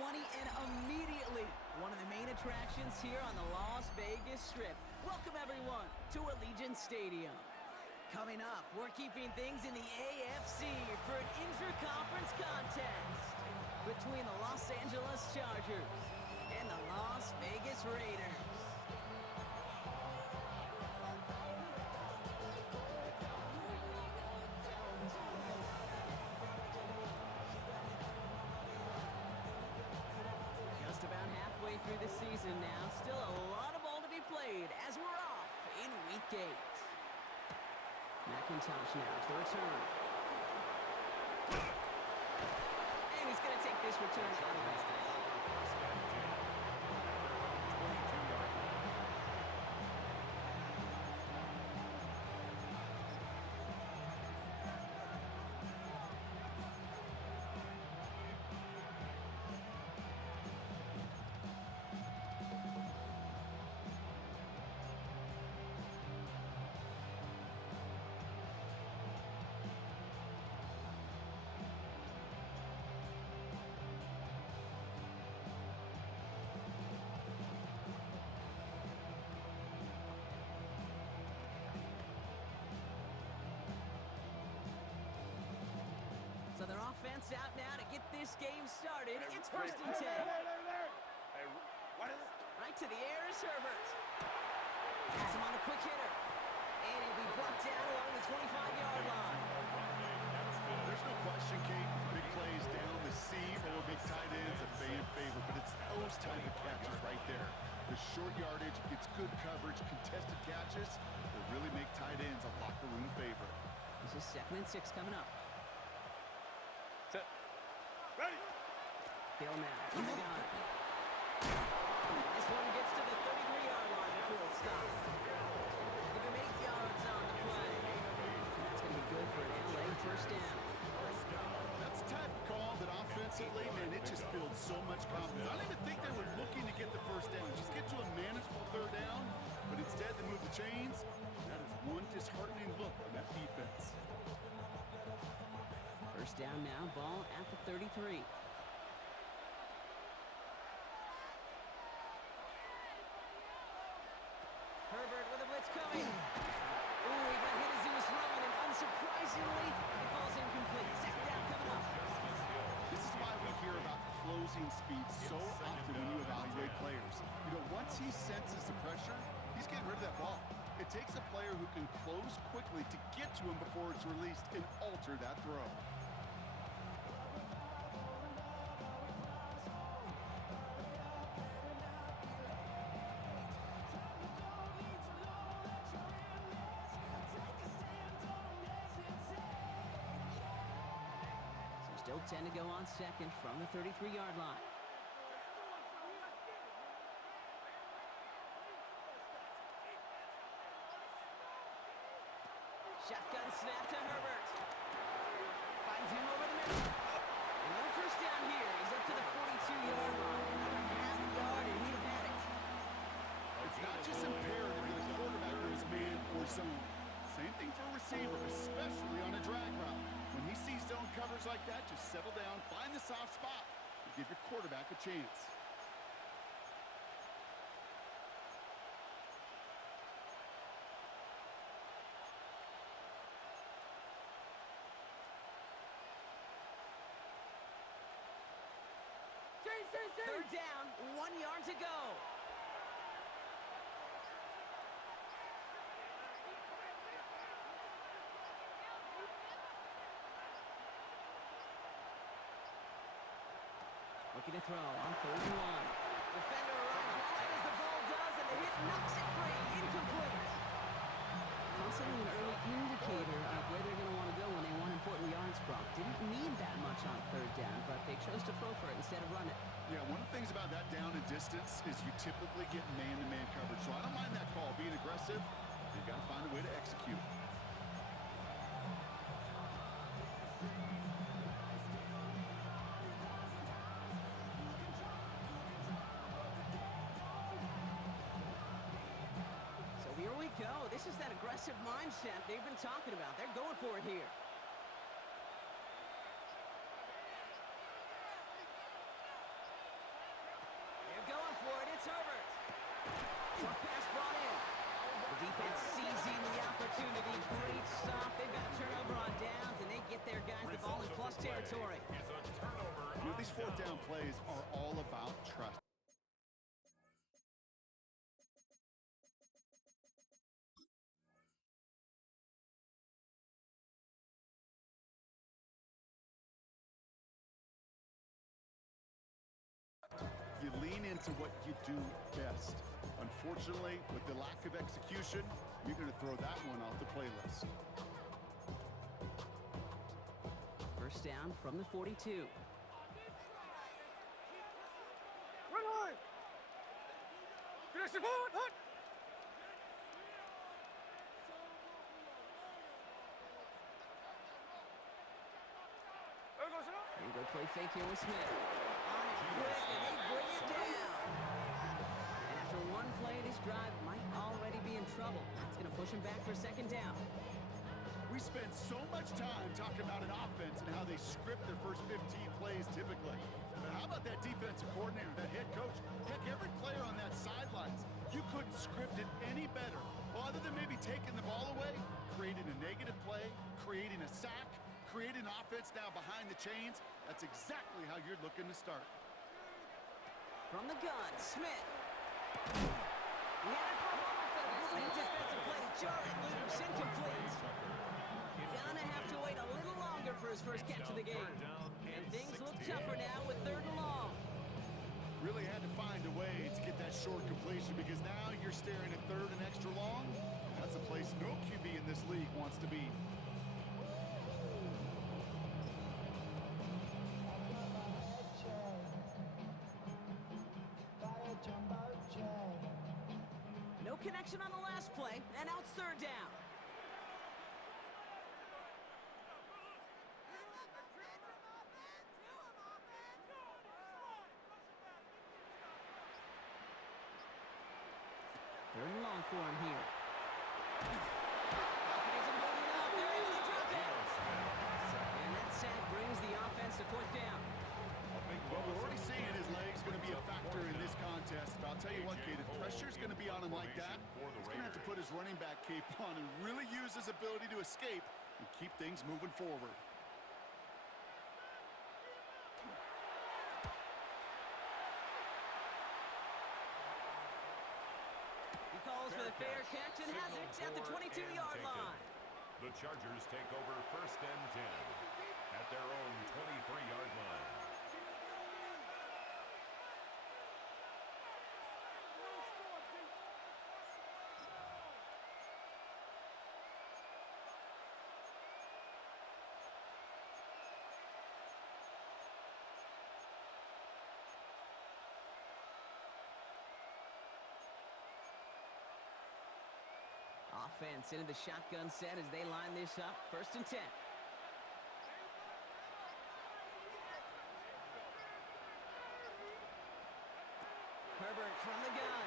20, and immediately one of the main attractions here on the Las Vegas Strip. Welcome, everyone, to Allegiant Stadium. Coming up, we're keeping things in the AFC for an intra-conference contest between the Los Angeles Chargers and the Las Vegas Raiders. Just about halfway through the season now. Still a lot of ball to be played as we're off in Week 8. McIntosh now to return. And he's going to take this return out of bounds. So their offense out now to get this game started. It's first and 10. Hey, what is it? Right to the air is Herbert. Has him on a quick hitter. And he'll be brought down along the 25-yard line. There's no question, Kate, big plays down the seam or big tight ends a fan favorite, but it's those type of catches right there. The short yardage gets good coverage, contested catches that really make tight ends a locker room favorite. This is 2nd and 6 coming up. Set. Ready. Bill now from the gun. This one gets to the 33-yard line before it stops. Give him 8 yards on the play. And that's going to be good for an LA first down. That's the type of call that offensively, man, it just builds so much confidence. I don't even think they were looking to get the first down. Just get to a manageable 3rd down, but instead they move the chains. That is one disheartening look on that defense. First down now, ball at the 33. Herbert with a blitz coming. Ooh, he got hit as he was throwing, and unsurprisingly, it falls incomplete. 2nd down coming up. This is why we hear about closing speed so often when you evaluate players. You know, once he senses the pressure, he's getting rid of that ball. It takes a player who can close quickly to get to him before it's released and alter that throw. Still 10 to go on 2nd from the 33-yard line. Shotgun snap to Herbert. Finds him over the middle. And no first down here. He's up to the 42-yard line. Another half yard, and he'd have had it. It's not just imperative that a quarterback goes man or zone. Same thing for a receiver, especially on a drag route. When he sees zone coverage like that, just settle down, find the soft spot, and give your quarterback a chance. Third down, 1 yard to go. Looking to throw on 3rd and 1. Defender arrives right as the ball does, and the hit knocks it free. Incomplete. Possibly an early indicator of where they're going to want to go when they want important yards, Brock. Didn't need that much on 3rd down, but they chose to throw for it instead of run it. Yeah, one of the things about that down and distance is you typically get man-to-man coverage. So I don't mind that call. Being aggressive, you've got to find a way to execute. Here we go. This is that aggressive mindset they've been talking about. They're going for it here. It's Herbert. Short pass brought in. The defense seizing the opportunity. Great stop. They've got a turnover on downs, and they get their guys the ball in plus territory. These fourth down plays are all about trust. You lean into what you do best. Unfortunately, with the lack of execution, you're going to throw that one off the playlist. First down from the 42. Run hard. Finish it forward. Hut. And go play fake here with Smith. On it quick, and they bring it down. And after one play, this drive might already be in trouble. That's going to push him back for second down. We spend so much time talking about an offense and how they script their first 15 plays typically. But how about that defensive coordinator, that head coach? Heck, every player on that sidelines, you couldn't script it any better. Well, other than maybe taking the ball away, creating a negative play, creating a sack, creating offense now behind the chains. That's exactly how you're looking to start. From the gun, Smith. He had it for a moment, but a brilliant defensive play. Jarrett leaves incomplete. Gonna have to wait a little longer for his first catch of the game. And things look tougher now with third and long. Really had to find a way to get that short completion because now you're staring at third and extra long. That's a place no QB in this league wants to be. No connection on the last play, and now it's third down. Third and long for him here. Falcon isn't holding up. They're able to drop it. And that sack brings the offense to fourth down. Well, we're already seeing his legs going to be a factor in this contest. But I'll tell you what, Kate, if pressure's going to be on him like that, he's going to have to put his running back cape on and really use his ability to escape and keep things moving forward. He calls for the fair catch and has it at the 22-yard line. The Chargers take over first and 10 at their own 23-yard line. Offense into the shotgun set as they line this up. First and 10. Herbert from the gun.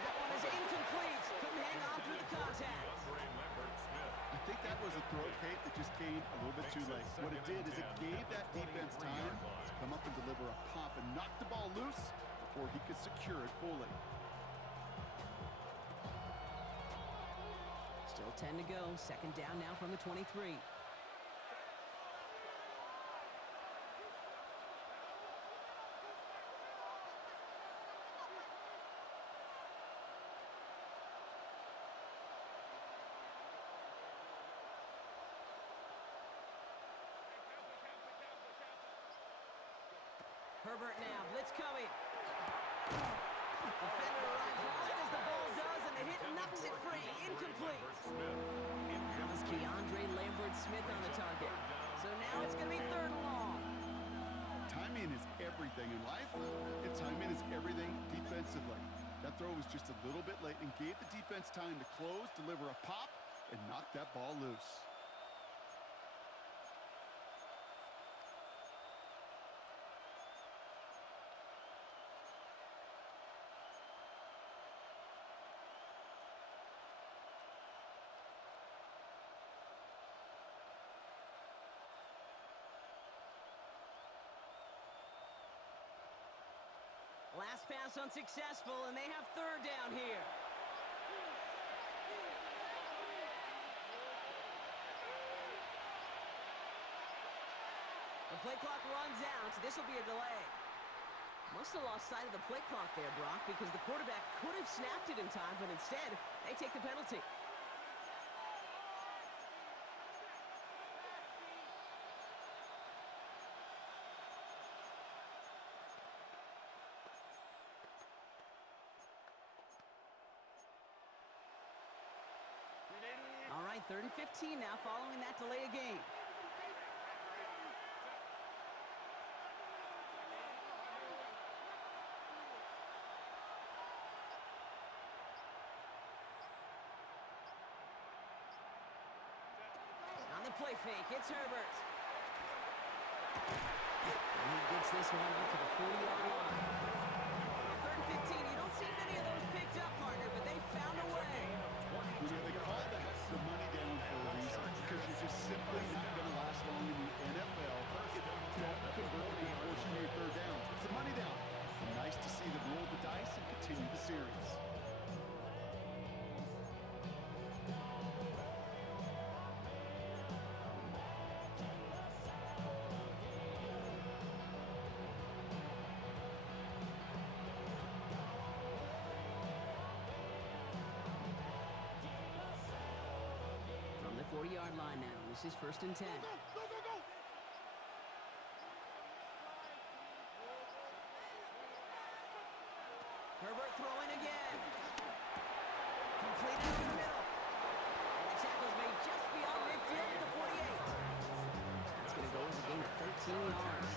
That one is incomplete. Couldn't hang on through the contact. I think that was a throw, Kate, that just came a little bit too late. What it did is it gave that defense time to come up and deliver a pop and knock the ball loose before he could secure it fully. Still 10 to go. Second down now from the 23. Herbert now, blitz coming. Defender arrives right as the ball does, and the hit knocks it free. Incomplete. That was Keandre Lambert-Smith on the target. So now it's going to be third and long. Timing is everything in life, and timing is everything defensively. That throw was just a little bit late and gave the defense time to close, deliver a pop, and knock that ball loose. Last pass unsuccessful, and they have third down here. The play clock runs out. This will be a delay. Must have lost sight of the play clock there, Brock, because the quarterback could have snapped it in time, but instead, they take the penalty. All right, 3rd and 15 now following that delay of game. On the play fake, it's Herbert. And he gets this one up to the 40-yard line. 3rd and 15, you don't see many of those picked up, partner, but they found a way. You know, they call that the money down for a reason, because you're just simply not going to last long in the NFL if you don't convert a big portion of your third down. It's a money down. Nice to see them roll the dice and continue the series. From the 40-yard line now, this is 1st and 10. Go, go, go! Herbert throwing again. Completed over the middle. And the tackle's made just beyond midfield at the 48. That's going to go as a gain of 13 yards.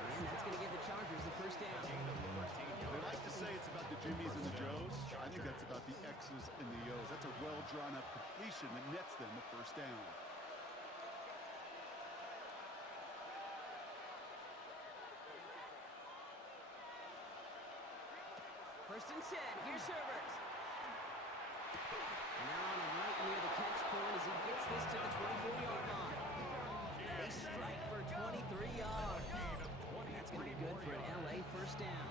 And that's going to give the Chargers the first down. They like to say it's about the Jimmies and the Joes. I think that's about the X's and the O's. That's a well-drawn-up completion that nets them the first down. First and 10. Here's Herbert. And now on him right near the catch point as he gets this to the 24-yard line. They strike for 23 yards. And that's going to be good for an LA first down.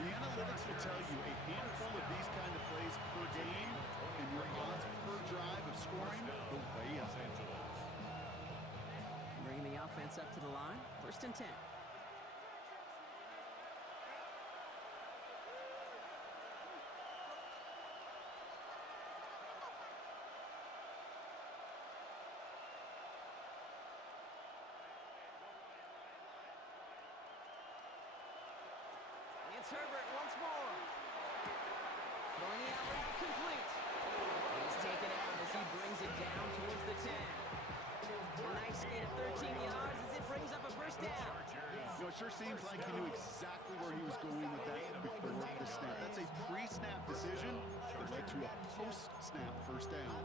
The analytics will tell you a handful of these kind of plays per game, and your odds per drive of scoring go way up. Bringing the offense up to the line. 1st and 10. It's Herbert once more. Throwing the out route complete. He's taken out as he brings it down towards the 10. A nice gain of 13 yards as it brings up a first down. You know, it sure seems like he knew exactly where he was going with that before the snap. That's a pre-snap decision that led to a post-snap first down.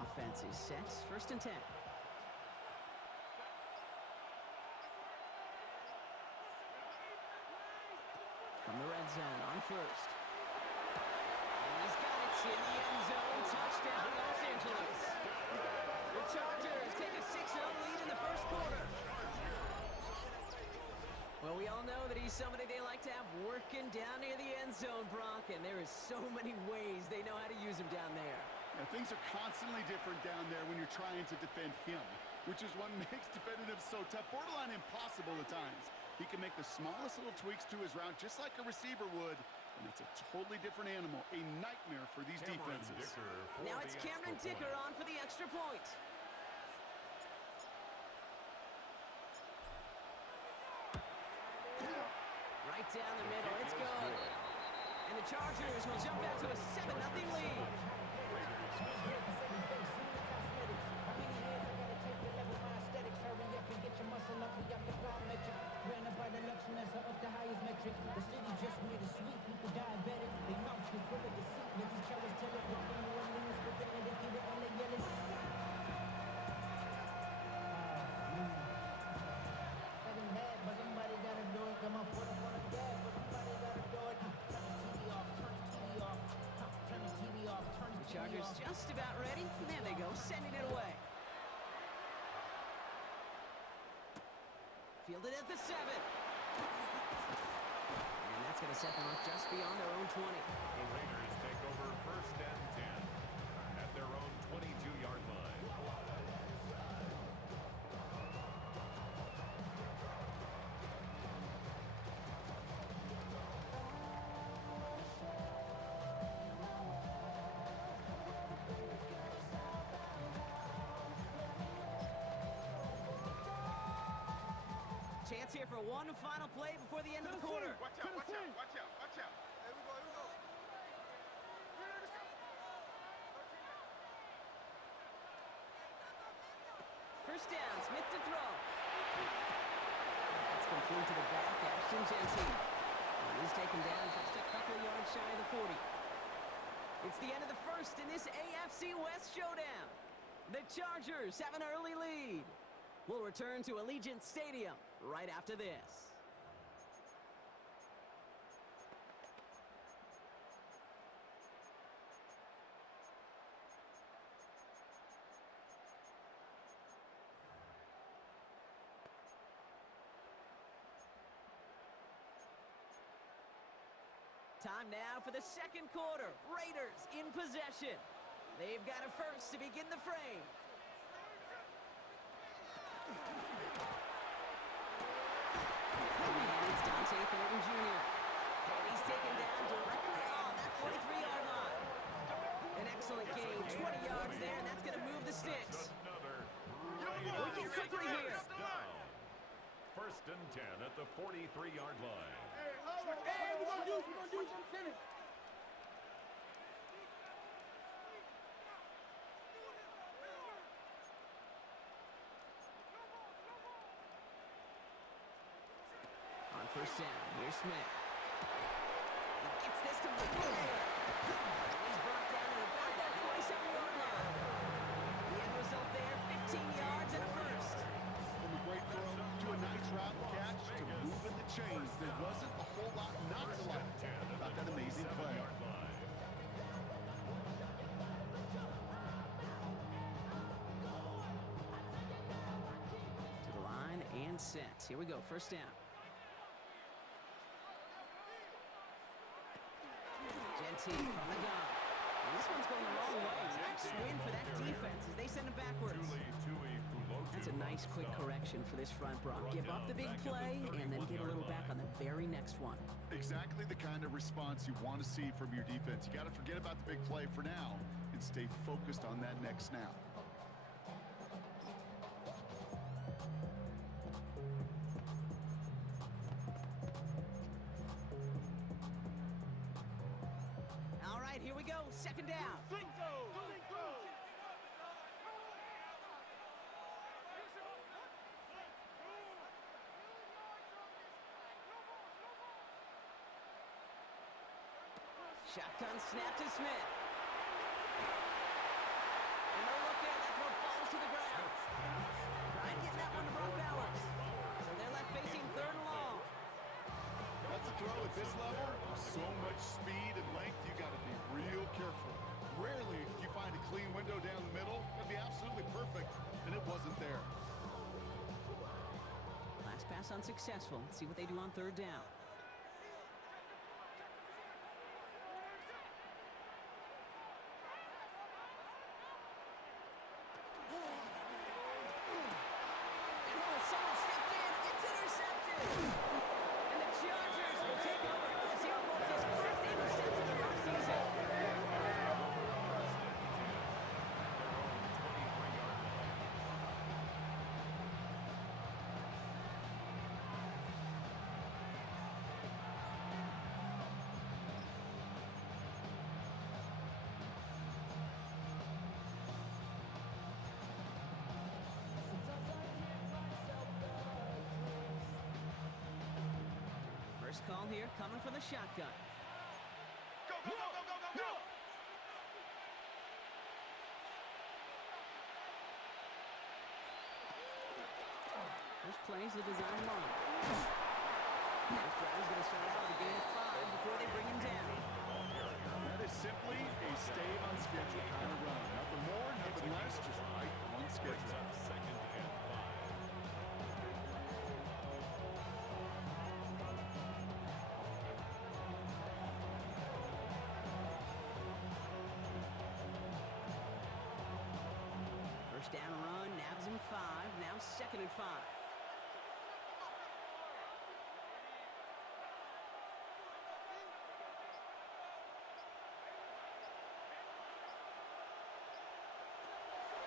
Offense is set. 1st and 10. From the red zone on 1st. And he's got it in the end zone. Touchdown, Los Angeles. The Chargers take a 6-0 lead in the first quarter. Well, we all know that he's somebody they like to have working down near the end zone, Brock, and there is so many ways they know how to use him down there. Now, things are constantly different down there when you're trying to defend him, which is what makes defending him so tough, borderline impossible at times. He can make the smallest little tweaks to his route just like a receiver would, and it's a totally different animal, a nightmare for these defenses. Now it's Cameron Dicker on for the extra point. Right down the middle, it's good. And the Chargers will jump out to a 7-0 lead. The city just made it sweet, people diabetic, they mouths full of deceit. Niggas cowards tell it, but they know what news, but then they get it and they yell it. Nothing bad, but somebody gotta do it. Come on, put up on a dad, but somebody gotta do it. Turn the TV off, turn the TV off. Turn the Chargers just about ready. There they go, sending it away. Fielded at the 7. And that's going to set them up just beyond their own 20. The Raiders take over 1st and 10 at their own 22-yard line. Chance here for one final play before the end of the quarter. Watch out, watch out, watch out, watch out. Here we go, here we go. First down, Smith to throw. That's complete to the back, Ashton Jensen. And he's taken down just a couple of yards shy of the 40. It's the end of the first in this AFC West showdown. The Chargers have an early lead. We'll return to Allegiant Stadium right after this. Time now for the second quarter. Raiders in possession. They've got it first to begin the frame. And it's Dante Thornton Jr. And he's taken down directly on that 43-yard line. An excellent gain, 20 yards there, and that's going to move the sticks. Working quickly here. First and 10 at the 43-yard line. Hey, we're gonna use them finish. On first down, here's Smith. He gets this to McCoy. And he's brought down at about that 27-yard line. The end result there, 15 yards and a first. From a great throw to a nice route catch to moving the chains, there wasn't a whole lot not to like about that amazing play. To the line and set. Here we go, first down. Genty from the gun. And this one's going the wrong way. Nice win for that defense as they send it backwards. That's a nice quick correction for this front, Brock. Give up the big play and then get a little back on the very next one. Exactly the kind of response you want to see from your defense. You got to forget about the big play for now and stay focused on that next snap. All right, here we go. Second down. Shotgun snap to Smith. And no look there. That throw falls to the ground. Try and get that one to Brock Bowers. So they're left facing third and long. That's a throw at this level. So much speed and length, you got to be real careful. Rarely do you find a clean window down the middle. It'd be absolutely perfect, and it wasn't there. Last pass unsuccessful. Let's see what they do on third down. Someone stepped in. It's intercepted. And the Chargers will take over. Zero goals, his first interception of our season. First call here coming from the shotgun. Go, go, go, go, go, go, go! First play's the design run. This drive is going to start out with a gain of 5 before they bring him down. That is Just simply a stay on schedule kind of run. Nothing more, nothing less, just right on schedule. Second and 5. First down run, nabs him 5. Now second and 5.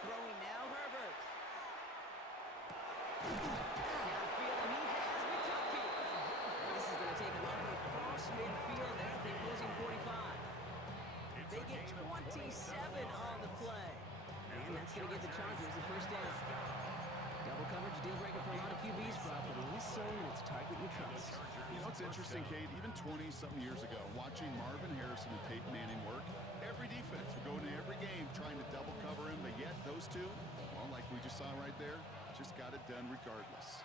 Throwing now, Herbert. Downfield, and he has McConkey. This is going to take him up and across midfield at the opposing 45. They get 27 on the play. And that's going to give the Chargers the first down. Double coverage deal breaker for a lot of QBs, Brock, but less so when it's target you trust. You know, it's interesting, Kate, even 20-something years ago, watching Marvin Harrison and Peyton Manning work, every defense would go into every game trying to double cover him, but yet those two, well, like we just saw right there, just got it done regardless.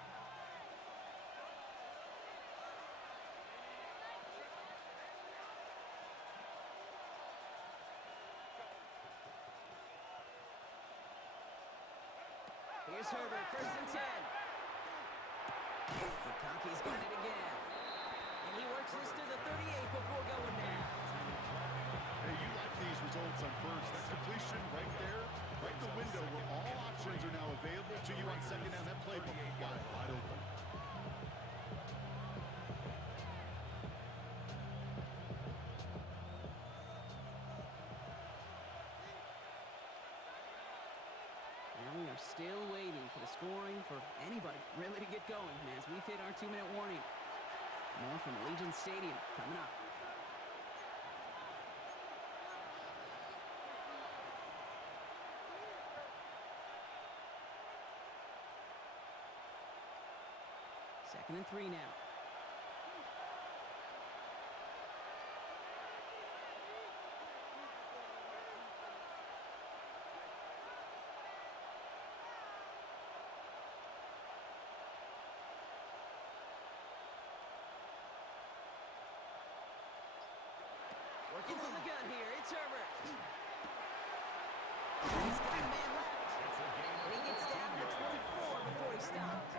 Here's Herbert, first and 10. McConkey's got it again. And he works this to the 38 before going down. Hey, you like these results on first. That completion right there, right in the window where all options are now available to you on second down. That playbook wide open. And we are still waiting for the scoring for anybody really to get going as we've hit our 2-minute warning. More from Allegiant Stadium coming up. Second and 3 now. Working from the gun here, it's Herbert. He's got a man left. And he gets down to the 24 before he stops.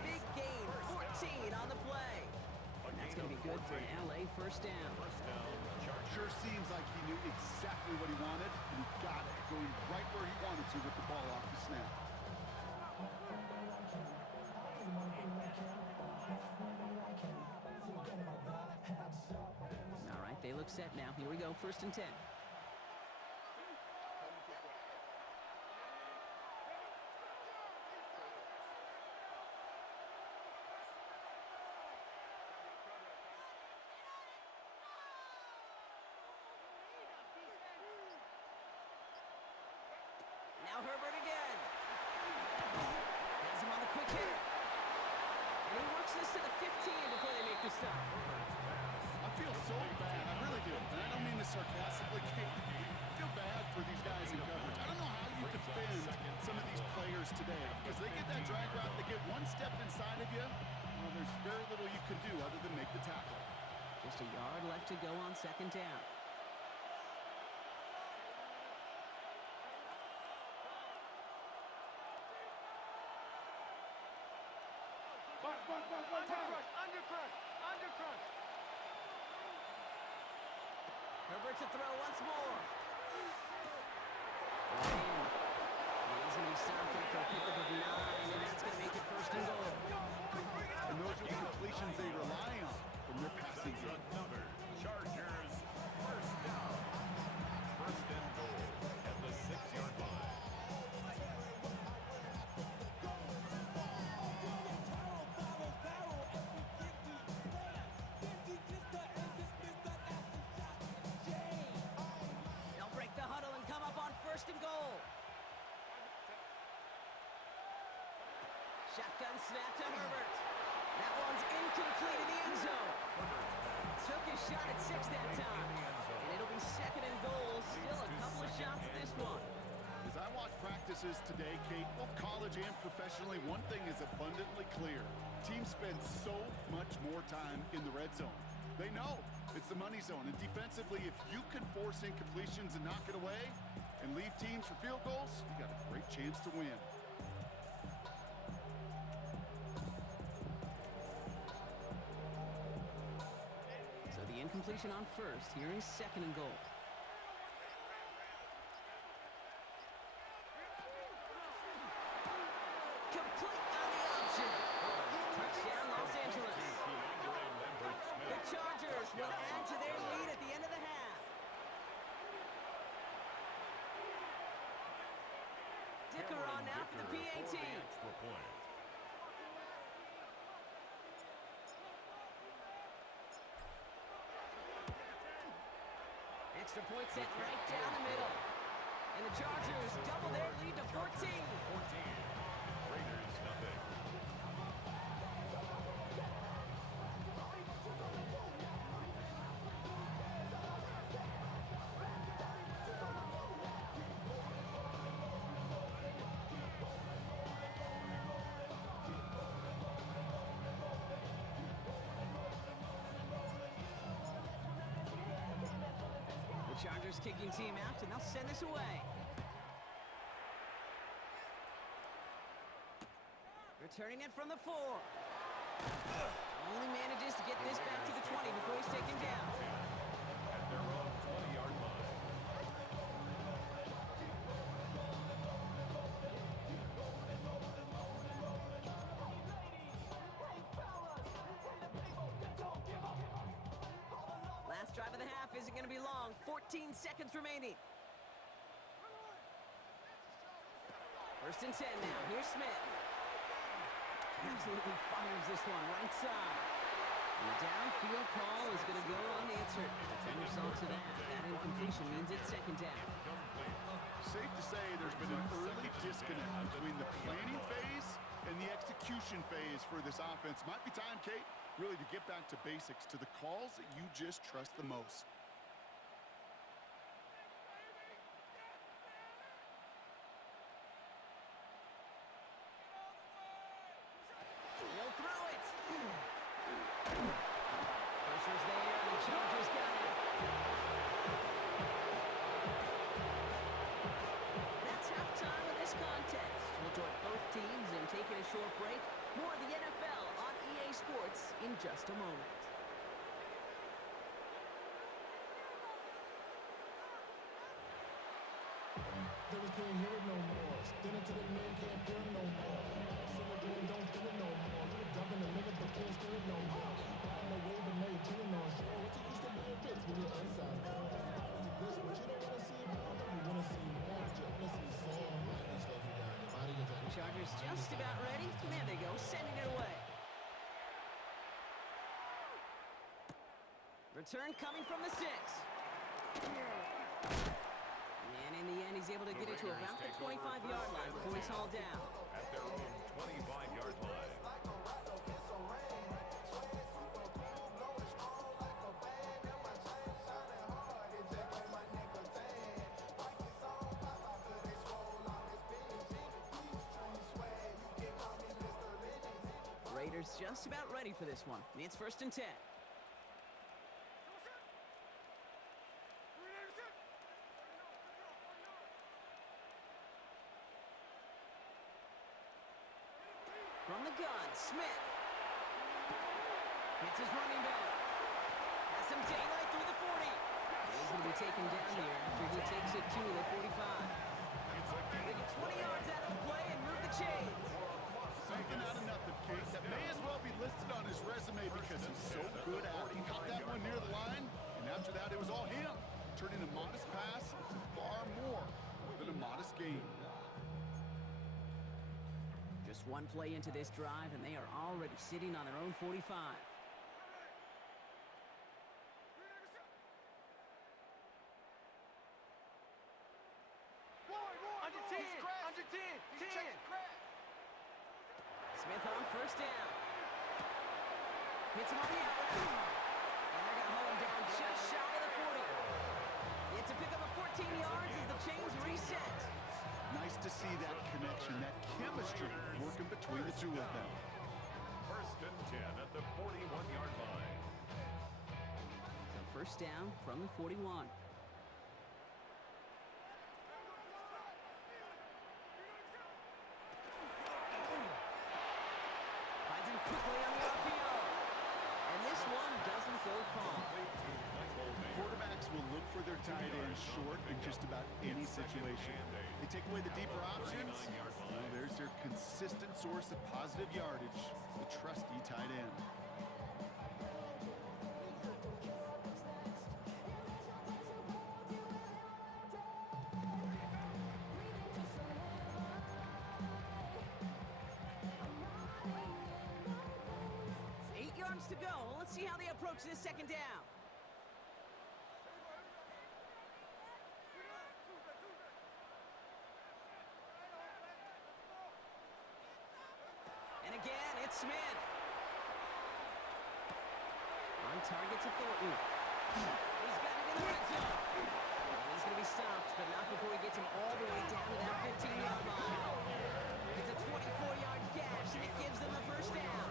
Big gain, 14 on the play. And that's going to be good for an LA first down. Sure seems like he knew exactly what he wanted, and he got it, going right where he wanted to with the ball off the snap. All right, they look set now. Here we go, first and 10. Now Herbert again. Has him on the quick hit. And he works this to the 15 before they make the stop. I feel so bad, I really do. And I don't mean this sarcastically, Kate. I feel bad for these guys in coverage. I don't know how you defend some of these players today, because they get that drag route, they get one step inside of you, well, there's very little you can do other than make the tackle. Just a yard left to go on second down. Undercrush. Herbert to throw once more. And he's going to be stopped after a pickup of 9, and that's going to make it first and goal. And those are the completions they rely on from their passing game. Another Chargers first down. First and goal at the 6-yard line. They'll break the huddle and come up on first and goal. Shotgun snap to Herbert. That one's incomplete in the end zone. Took his shot at 6 that time. And it'll be second and goal. Still a couple of shots at this one. As I watch practices today, Kate, both college and professionally, one thing is abundantly clear. Teams spend so much more time in the red zone. They know it's the money zone. And defensively, if you can force incompletions and knock it away and leave teams for field goals, you got a great chance to win. So the incompletion on first. Here is second and goal. Complete on the option. Touchdown, Los Angeles. The Chargers will add to their lead at the end of the half. Dicker on now for the PAT. Extra point. Extra point sent right down the middle. And the Chargers double their lead to 14. 14. Raiders nothing. Chargers kicking team out, and they'll send this away. Returning it from the 4. Only manages to get this back to the 20 before he's taken down. At their own 20-yard line. Last drive of the half isn't going to be long. 14 seconds remaining. First and 10 now. Here's Smith. Absolutely fires this one right side. And the downfield call is going to go unanswered. Defender saw to that. That incompletion means it's second down. Safe to say there's been an early disconnect between the planning phase and the execution phase for this offense. Might be time, Kate, really to get back to basics, to the calls that you just trust the most. He'll throw it. Pressure's there, and the Chargers got it. That's halftime of this contest. We'll join both teams in taking a short break. More of the NFL on EA Sports in just a moment. Niggas can't hear it no more. Standing to the man can't hear it no more. Sing again, don't feel it no more. You dumping the niggas but can't steer it no more. Riding the wave and now you're chilling on shore. What you used to be a bitch when you're inside. This, but you don't wanna see more. You wanna see more, but you wanna see some. Like that stuff you got. Your body gets out. Chargers just about ready. There they go, sending it away. Return coming from the 6. And in the end, he's able to get it to about the 25-yard line before he's hauled down. At their own 25-yard line. Raiders just about ready for this one. It's first and 10. From the gun, Smith. Hits his running back. Has some daylight through the 40. He's going to be taken down here after he takes it to the 45. They get 20 yards out of the play and move the chains. Something out of nothing, Kate. That may as well be listed on his resume because he's so good at it. He caught that one near the line, and after that, it was all him, turning a modest pass to far more than a modest gain. Just one play into this drive, and they are already sitting on their own 45. Under 10, under 10, 10. Smith on first down. Hits him on the outlet. And they're going to hold him down just shy of the 40. It's a pickup of 14 yards as the chains reset. Nice to see that connection, that chemistry working between the two of them. First and 10 at the 41-yard line. first down from the 41. Finds him quickly on the RPO. And this one doesn't go far. Quarterbacks will look for their tight end short in just about any situation. They take away the deeper options. Well, there's their consistent source of positive yardage, the trusty tight end. To go. Let's see how they approach this second down. And again, it's Smith. On target to Thornton. He's got it in the red zone. And he's going to be stopped, but not before he gets him all the way down to that 15-yard line. It's a 24-yard gash, and it gives them the first down.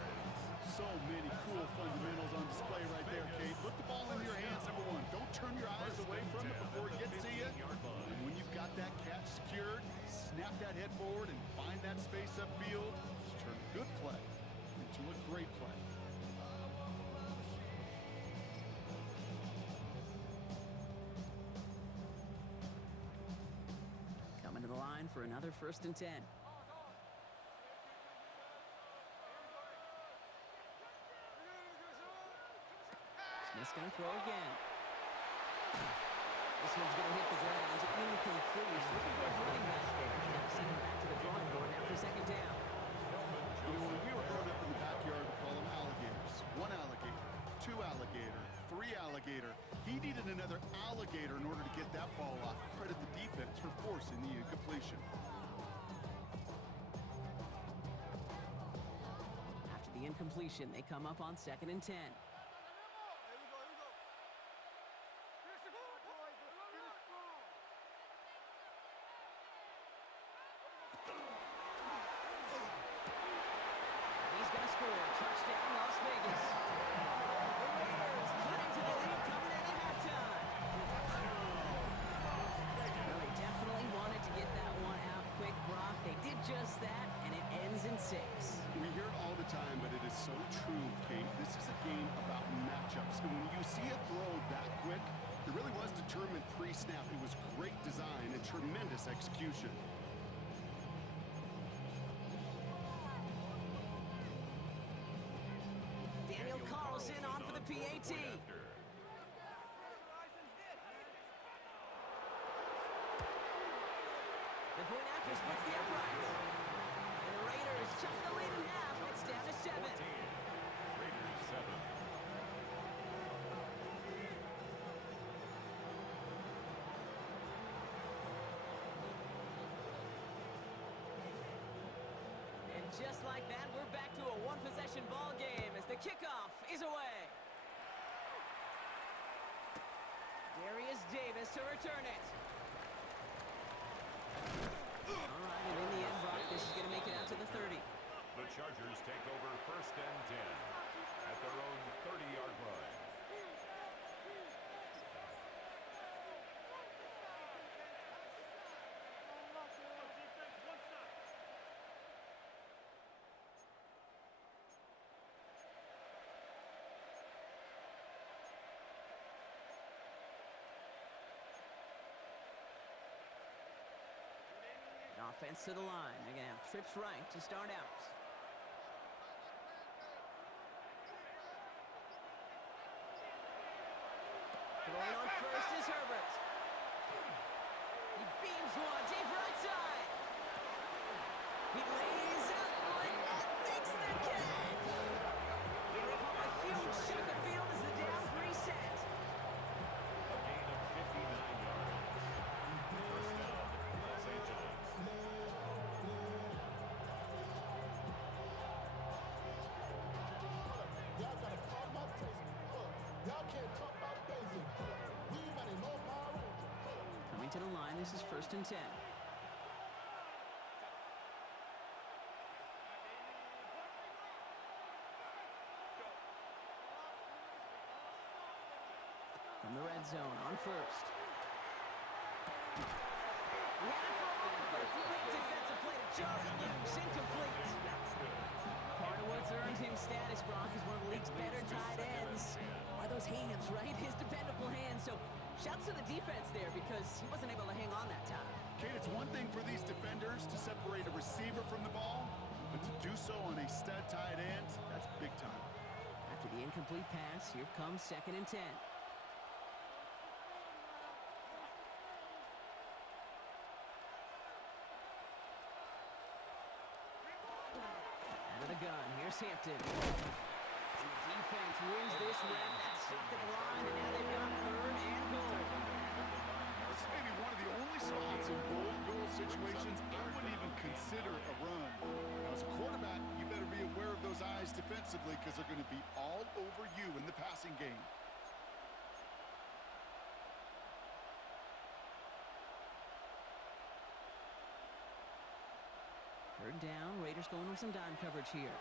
So many cool fundamentals on display right there, Kate. Put the ball in your hands, number one. Don't turn your eyes away from it before it gets to you. And when you've got that catch secured, snap that head forward and find that space upfield. Just turn a good play into a great play. Coming to the line for another 1st and 10. Smith's going to throw again. This one's going to hit the ground. Incomplete. Looking for his running back there. Now send him back to the drawing board now for 2nd down. You know, when we were growing up in the backyard, we call them alligators. 1 alligator, 2 alligator, 3 alligator. He needed another alligator in order to get that ball off. Credit the defense for forcing the incompletion. After the incompletion, they come up on 2nd and 10. Touchdown, Las Vegas. The Raiders cutting to the lead coming into halftime. Well, they definitely wanted to get that one out quick, Brock. They did just that, and it ends in 6. We hear it all the time, but it is so true, Kate. This is a game about matchups. And when you see a throw that quick, it really was determined pre-snap. It was great design and tremendous execution. On for the PAT. The point after splits the uprights. And the Raiders chunk the lead in half. It's down to 7. Raiders 7. And just like that, we're back to a one-possession ball game as the kickoff is away. Darius Davis to return it. All right, and in the end, Brock, this is going to make it out to the 30. The Chargers take over 1st and 10 at their own 30-yard line. Offense to the line. They're going to have trips right to start out. Throwing on first is Herbert. He beams one deep right side. He lays out one that makes the catch. They rip off a huge chunk of field as the downs reset. A gain of 59 yards. First down, Los Angeles. Y'all gotta calm my taste. Y'all can't talk about basic. We ain't no power. Coming to the line, this is 1st and 10. From the red zone on first. He had it for a moment, but a great defensive play to jar it loose. Incomplete. Part of what's earned him status, Brock, is one of the league's better tight ends. Are those hands, right? His dependable hands. So shouts to the defense there because he wasn't able to hang on that time. Kate, it's one thing for these defenders to separate a receiver from the ball, but to do so on a stud tight end, that's big time. After the incomplete pass, here comes 2nd and 10. Out of the gun, here's Hampton. And the defense wins this rep. That's stopped at the line, and now they've got 3rd and goal. This may be one of the only spots in goal situations I wouldn't even consider a run. Now, as a quarterback, you better be aware of those eyes defensively because they're going to be all over you in the passing game. Third down, Raiders going with some dime coverage here.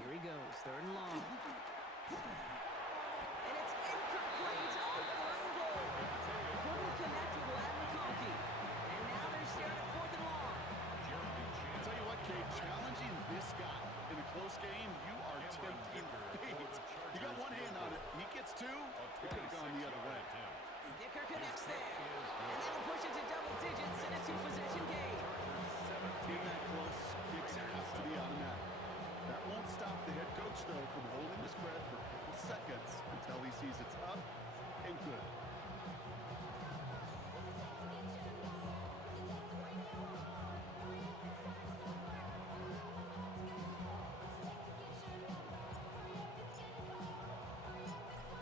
Here he goes, 3rd and long. And it's incomplete on 3rd and goal. Couldn't connect with Lad McConkey. And now they're staring at 4th and long. I'll tell you what, Kate, challenging this guy in a close game, you are tempting fate. He got one hand on it. He gets 2. It could have gone the other way. Dicker connects there. And that'll push it to double digits in a 2-possession game. Being that close, kicks have to be automatic. That won't stop the head coach, though, from holding his breath for a couple seconds until he sees it's up and good.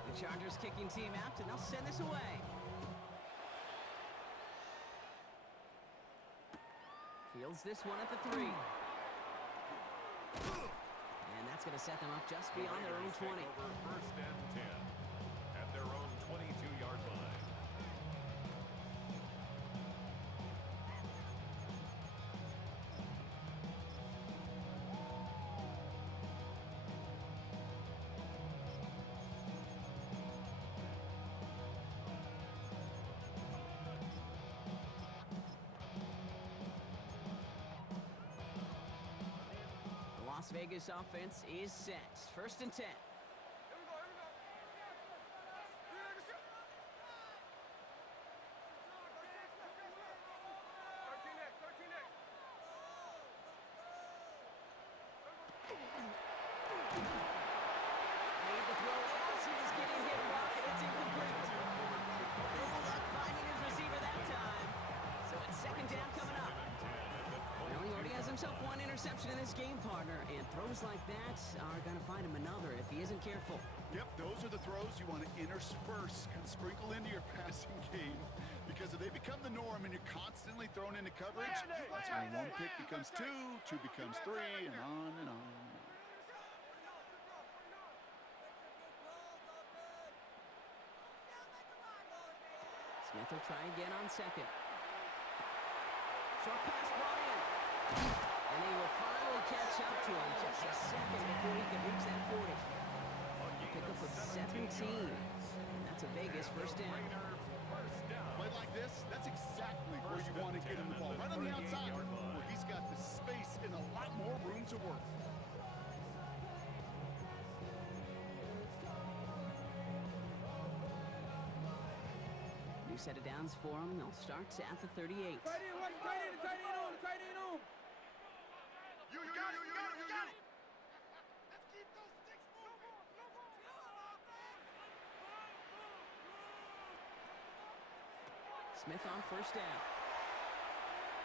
The Chargers kicking team out, and they'll send this away. Fields this one at the 3. And that's going to set them up just beyond their own 20. 1st and 10 at their own 22-yard line. Las Vegas offense is set. 1st and 10. Made the throw as he was getting hit blocked, and it's incomplete. No luck finding his receiver that time. So it's 2nd down coming up. Well, he already has himself 1 interception in this game, partner, and throws like that are going to find him another if he isn't careful. Yep, those are the throws you want to intersperse, kind of sprinkle into your passing game, because if they become the norm and you're constantly thrown into coverage, that's when 1 pick becomes 2, 2 becomes 3, and on and on. Smith will try again on 2nd. Short pass brought in. And he will finally catch up to him just a second before he can reach that 40. Pick up of 17. And that's a Vegas 1st down. Play like this, that's exactly where you want to get him the ball. Right on the outside, where he's got the space and a lot more room to work. New set of downs for him. They'll start at the 38. Tight end, watch the tight end, the tight end on, the tight end on. You got it. Let's keep those sticks moving. Smith on 1st down.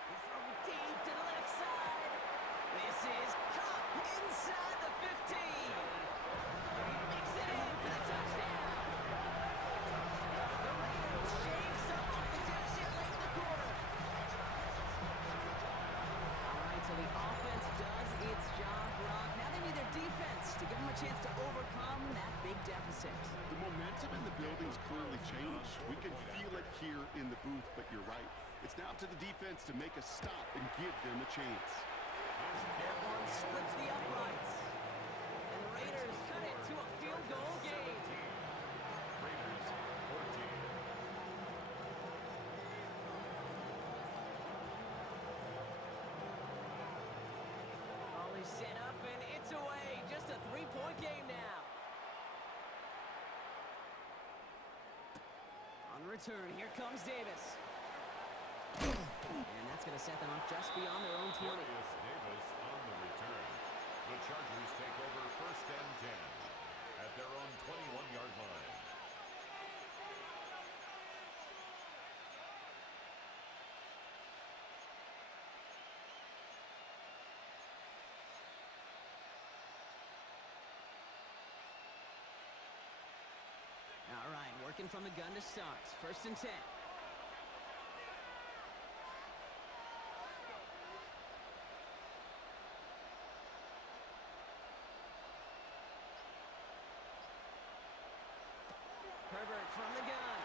They throw it deep to the left side. This is caught inside the 15. He makes it in for the touchdown. The Raiders shave some off the deficit late in the quarter. All right, so the offense does its job, Brock. Now they need their defense to give them a chance to overcome that big deficit. The momentum in the building's clearly changed. We can feel it here in the the booth, but you're right. It's now up to the defense to make a stop and give them a chance. That one splits the uprights. And the Raiders cut it to a field goal game. Raiders 14. Ball is set up and it's away. Just a 3-point game now. On the return, here comes Davis. And that's going to set them up just beyond their own 20. Davis on the return. The Chargers take over 1st and 10 at their own 21-yard line. All right, working from the gun to start. 1st and 10. Herbert from the gun.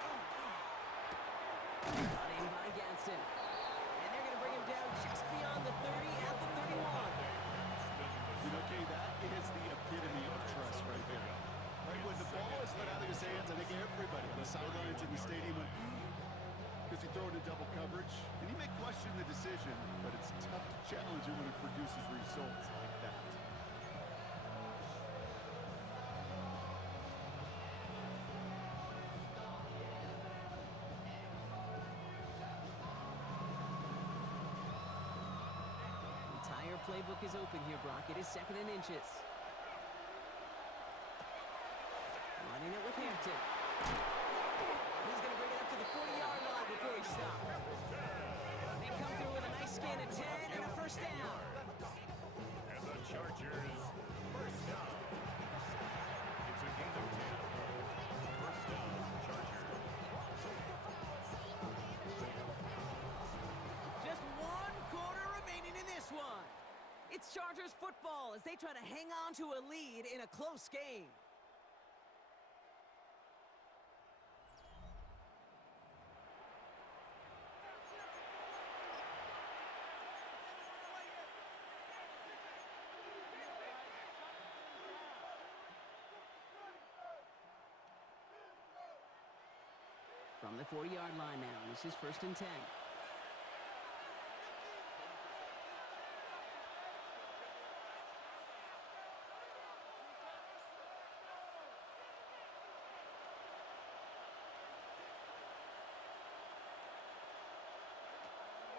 Got in by Gadsden. And they're going to bring him down just beyond the 30 at the 31. You know, Kay, that is the epitome of trust right there. Right, when the ball is let out of his hands, I think everybody on the sidelines in the stadium went, because he threw it in double coverage. And he may question the decision, but it's tough to challenge it when it produces results like that. Entire playbook is open here, Brock. It is 2nd and inches. Running it with Hampton. He's going to bring it up to the 40-yard line before he stops. They come through with a nice gain of 10 and a 1st down. And the Chargers 1st down. It's a gain of 10. 1st down, Chargers. Just 1 quarter remaining in this one. It's Chargers football as they try to hang on to a lead in a close game. From the 40-yard line now, this is 1st and 10.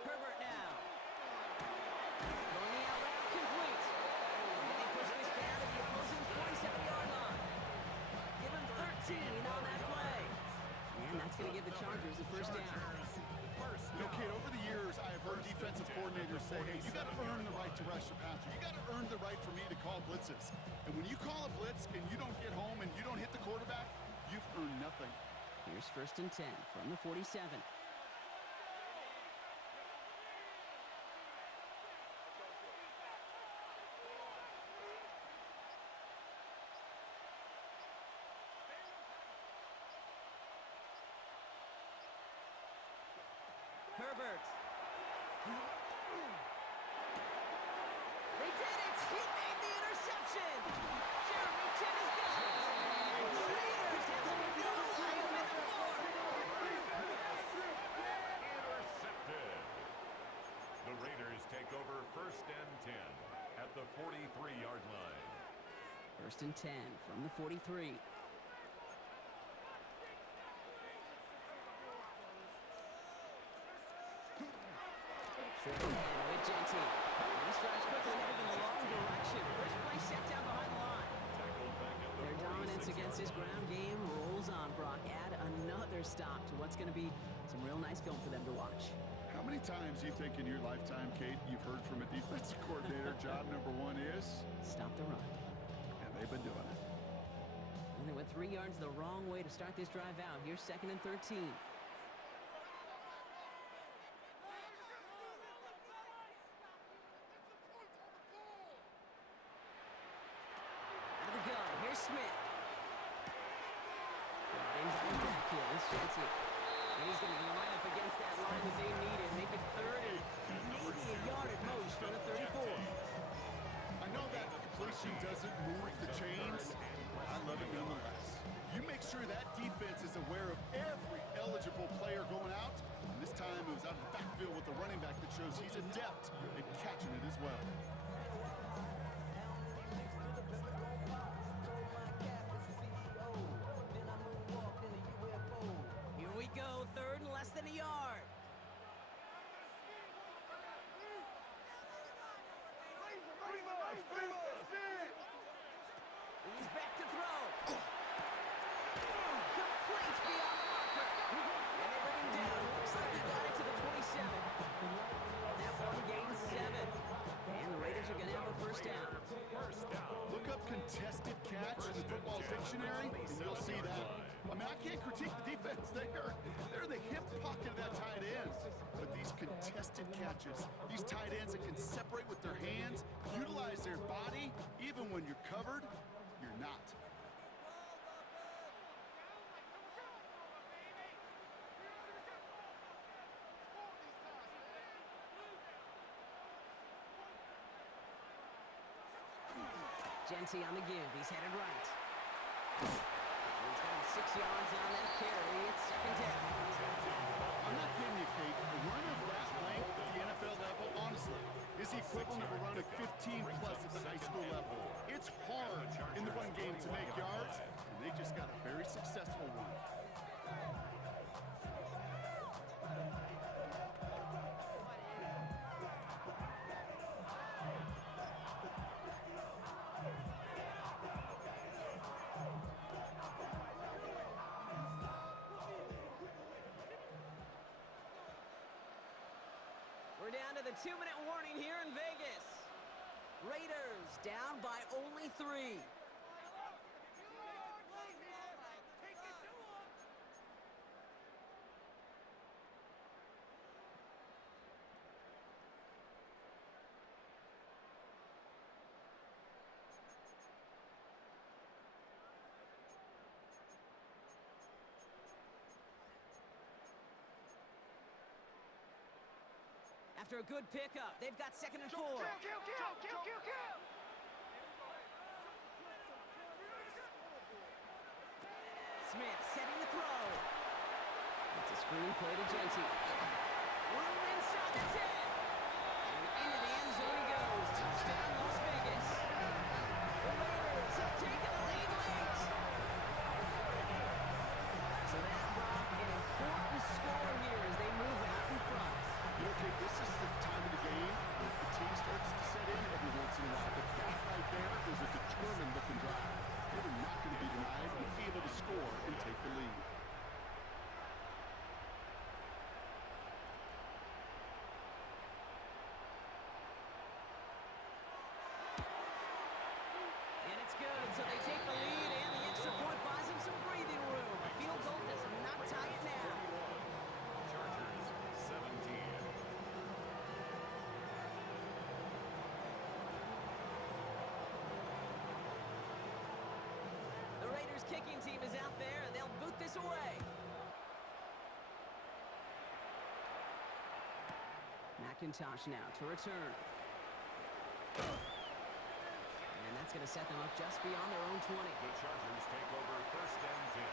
Herbert now. Going the out route, complete. And they push this down to the opposing 47-yard line. Give him 13 on that play. And that's going to give the Chargers the 1st down. You know, Kate, over the years, I have heard defensive coordinators say, hey, you got to earn the right to rush the passer. You got to earn the right for me to call blitzes. And when you call a blitz and you don't get home and you don't hit the quarterback, you've earned nothing. Here's 1st and 10 from the 47. Herbert. They did it! He made the interception! Jeremy Chin has got it! The Raiders have some new life in the floor! Intercepted. The Raiders take over 1st and 10 at the 43-yard line. 1st and 10 from the 43. Short ahead with Genty. This drive's quickly headed in the wrong direction. First play set down behind the line. Tackled back at the Their dominance 46-yard against his line. ground game rolls on, Brock. Add another stop to what's going to be some real nice film for them to watch. How many times do you think in your lifetime, Kate, you've heard from a defensive coordinator, job number 1 is? Stop the run. And they've been doing it. And they went 3 yards the wrong way to start this drive out. Here's 2nd and 13. Out of the gun, here's Smith. Brought in by the backfield, it's Genty. And he's going to be right up against doesn't move the chains, I love it nonetheless. You make sure that defense is aware of every eligible player going out. And this time it was out of the backfield with the running back that shows he's adept at catching it as well. Here we go, third and less than a yard. He's back to throw. Complete beyond the marker. And they bring him down. Looks like he got it to the 27. That one gains 7. And the Raiders are going to have a first down. Look up contested catch in the football dictionary, and you'll see that. I mean, I can't critique the defense. They're the hip pocket of that tight end. But these contested catches, these tight ends that can separate with their hands, utilize their body, even when you're covered, you're not. Genty on the give. He's headed right. He's got him 6 yards on that carry. It's second down. I'm not kidding you, Kate. A run of that length at the NFL level, honestly, is the equivalent of a run of 15-plus at the high school level. It's hard in the run game to make yards, and they just got a very successful one. We're down to the 2-minute warning here in Vegas. Raiders down by only 3. After a good pickup, they've got 2nd and 4. Smith setting the throw. It's a screen play to Genty. Room inside the 10. And into the end zone he goes. Touchdown, Las Vegas. The Raiders have taken the lead late. So that brought an important score here as they move out in front. Okay, this is the time of the game where fatigue starts to set in every once in a while, but that right there is a determined looking drive. They were not going to be denied and be able to score and take the lead. And it's good, so they take the lead, and the extra point buys them some breathing room. A field goal does not tie it now. Chargers 17. The Raiders kicking team is out there, and they'll boot this away. McIntosh now to return. And that's going to set them up just beyond their own 20. The Chargers take over first and 10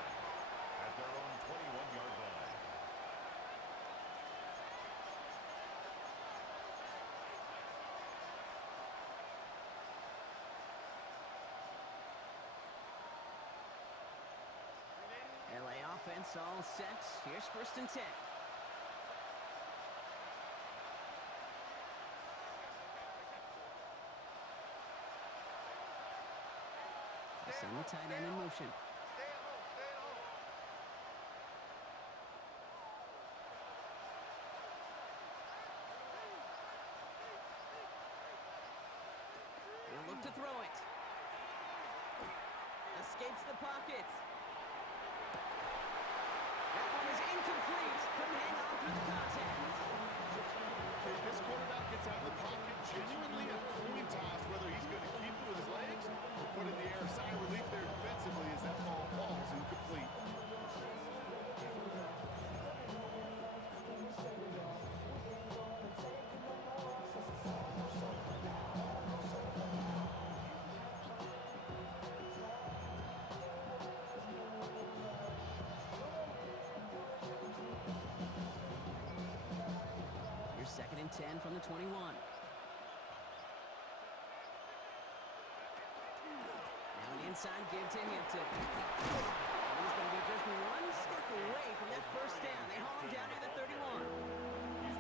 at their own 21-yard line. LA offense all set. Here's 1st and 10. They send the tight end in motion. He'll look to throw it. Escapes the pocket. That one is incomplete. Couldn't hang on through the contact. Okay, this quarterback gets out of the pocket, genuinely a coin toss whether he's going to keep it with his legs or put it in the air. Sign of relief there defensively as that ball falls incomplete. and 10 from the 21. Now an inside give to Hampton. And he's going to be just one step away from that first down. They haul him down near the 31.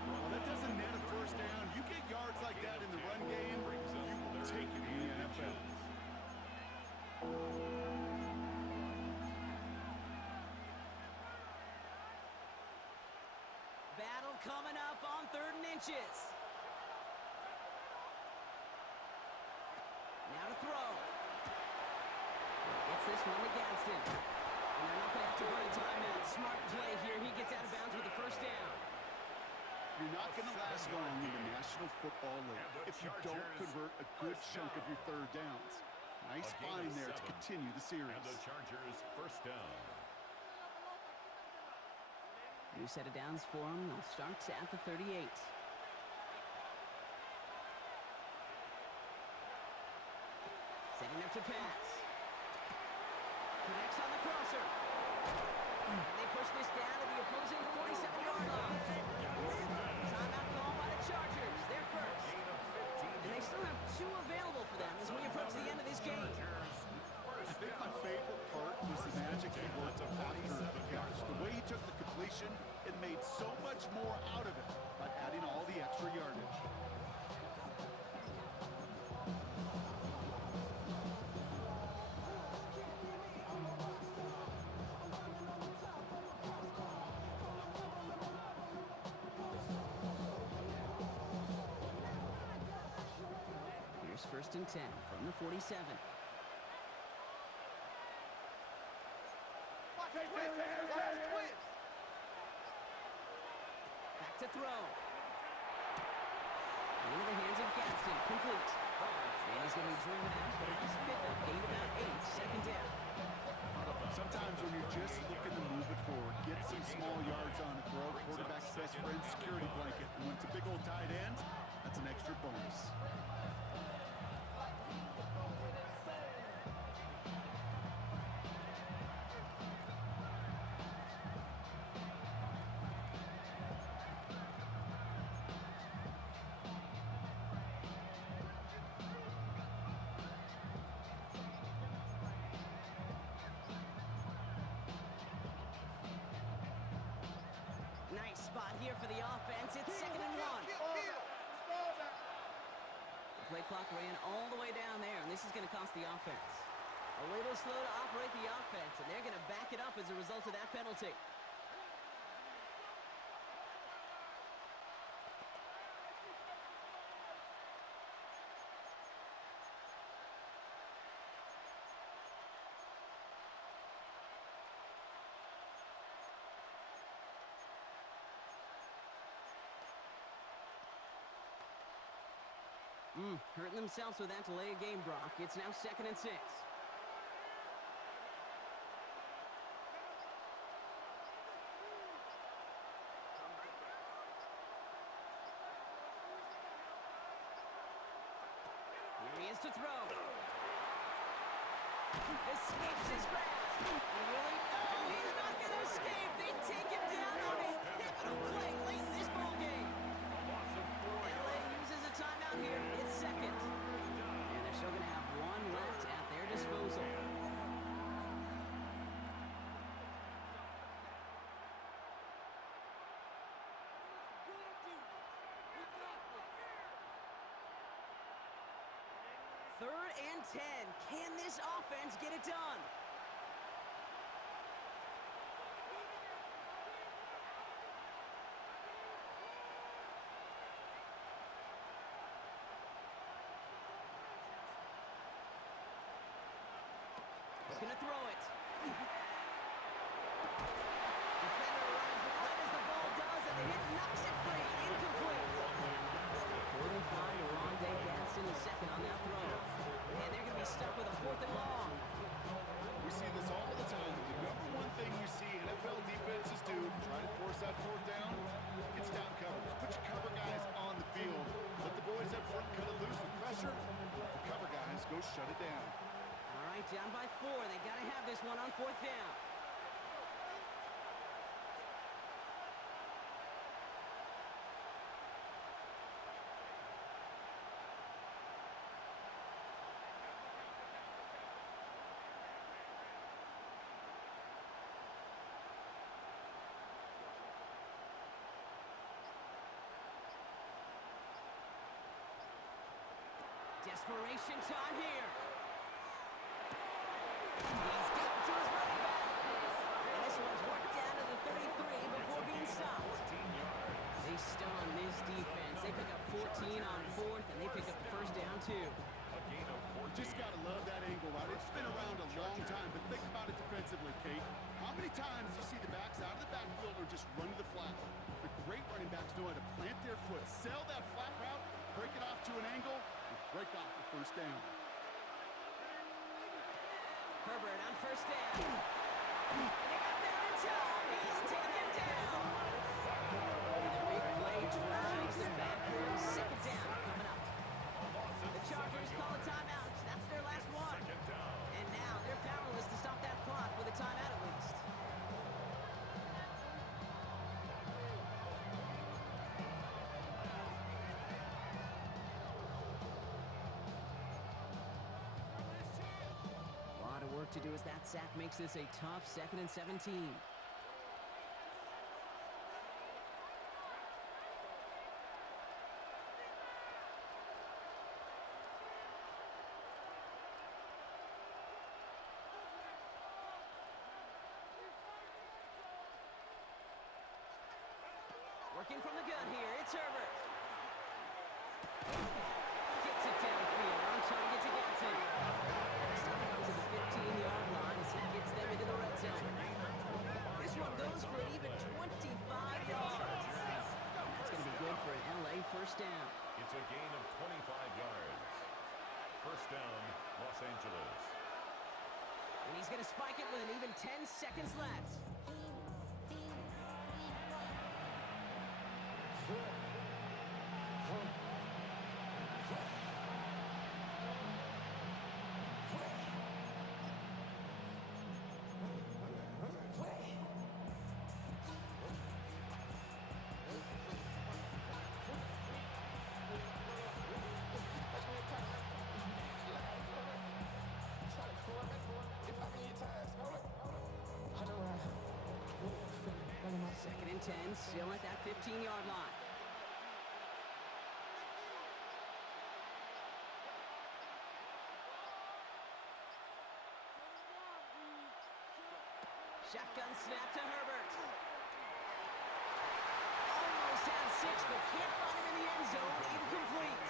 Well, that doesn't net a first down. You get yards like that in the run game, you will take it in the NFL. Battle coming up on 3rd and inches. Now to throw. Gets this one to Gadsden. And they're not going to have to run a timeout. Smart play here. He gets out of bounds with the first down. You're not going to last long in the National Football League if you don't convert a good chunk of your 3rd downs. Nice find there to continue the series. And the Chargers first down. New set of downs for them. They'll start at the 38. Setting up to pass. Connects on the crosser. And they push this down to the opposing 47-yard line. Timeout call by the Chargers. They're first. And they still have 2 available for them as we approach the end of this game. I think my favorite part was the magic he worked after the catch. The way he took the completion and made so much more out of it by adding all the extra yardage. Here's 1st and 10 from the 47. Back to throw. Into the hands of Gadsden. Complete. And he's going to be driven out, but a nice pickup. Gained about 8. 2nd down. Sometimes when you're just looking to move it forward, get some small yards on the throw, quarterback's best friend, security blanket. And when it's a big old tight end, that's an extra bonus. Nice spot here for the offense. It's 2nd and 1. The play clock ran all the way down there, and this is going to cost the offense. A little slow to operate the offense, and they're going to back it up as a result of that penalty. Hurting themselves with that delay of game, Brock. It's now 2nd and 6. Here he is to throw. Escapes his grasp. Really? No, he's not going to escape. They take him down on a pivotal play late in this ball game. LA uses a timeout here. It's 2nd. And they're still going to have 1 left at their disposal. Third and 10. Can this offense get it done? Looking to throw it. Defender arrives right as the ball does, and the hit knocks it free. Incomplete. Quarter find Rondé Gadsden the 2nd on that throw. And they're going to be stuck with a 4th and long. We see this all the time. The number one thing you see NFL defenses do to try to force that 4th down, it's down coverage. Put your cover guys on the field. Let the boys up front cut it loose with pressure. Let the cover guys go shut it down. All right, down by 4. They got to have this one on 4th down. Desperation time here. He's getting to his running back. And this one's worked down to the 33 before being stopped. 14 yards. They stun this defense. They pick up 14 on fourth, and they pick up the first down, too. A gain of 14. Just got to love that angle route. It's been around a long time, but think about it defensively, Kate. How many times do you see the backs out of the backfield or just run to the flat? The great running backs know how to plant their foot, sell that flat route, break it off to an angle, and break off the first down. Herbert on first down. And they got there in time. He's taken down. And the big play drives them backwards. Second down coming up. The Chargers call a timeout. That's their last one. Second down. And now they're powerless to stop that clock with a timeout at least. A lot of work to do as that sack makes this a tough 2nd and 17. Working from the gun here, it's Herbert. Gets it downfield, on target to Gatson. And the stop comes to the 15-yard line as he gets them into the red zone. This one goes for an even 25 yards. And that's going to be good for an LA first down. It's a gain of 25 yards. First down, Los Angeles. And he's going to spike it with an even 10 seconds left. Second and 10, still at that 15-yard line. Shotgun snap to Herbert. Almost had 6, but can't find him in the end zone. Incomplete.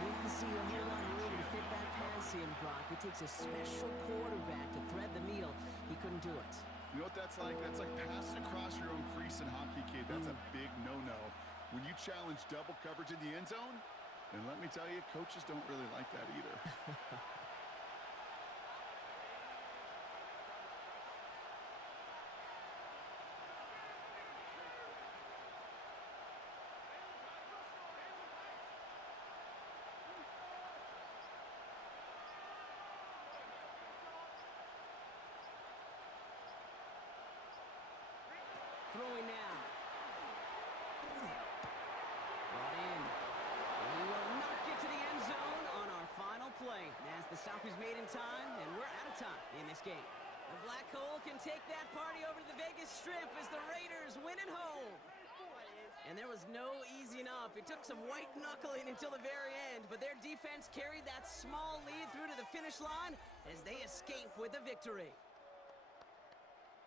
Didn't see a whole lot of room to fit that pass in, Brock. It takes a special quarterback to thread the needle. He couldn't do it. You know what that's like? That's like passing across your own crease in hockey, kid. That's a big no-no. When you challenge double coverage in the end zone, and let me tell you, coaches don't really like that either. Throwing now. Brought in. And he will not get to the end zone on our final play. As the stop is made in time, and we're out of time in this game. The Black Hole can take that party over to the Vegas Strip as the Raiders win at home. And there was no easing up. It took some white knuckling until the very end, but their defense carried that small lead through to the finish line as they escape with the victory.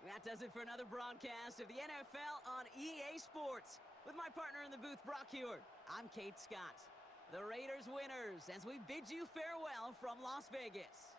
That does it for another broadcast of the NFL on EA Sports. With my partner in the booth, Brock Heward, I'm Kate Scott. The Raiders winners as we bid you farewell from Las Vegas.